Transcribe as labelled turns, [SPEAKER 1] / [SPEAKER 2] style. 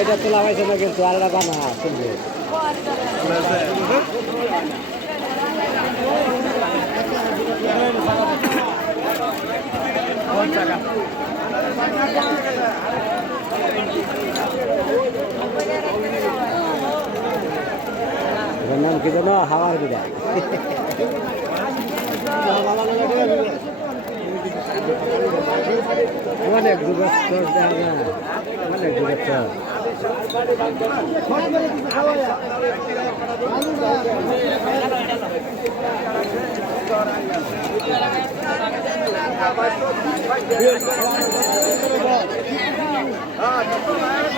[SPEAKER 1] এটা তো লাগাইছে না কিন্তু আলাদা বানা শুনবে এটার নাম কি জানো হাওয়ার বিড়া অনেক দেখা না Ah, tá
[SPEAKER 2] falando.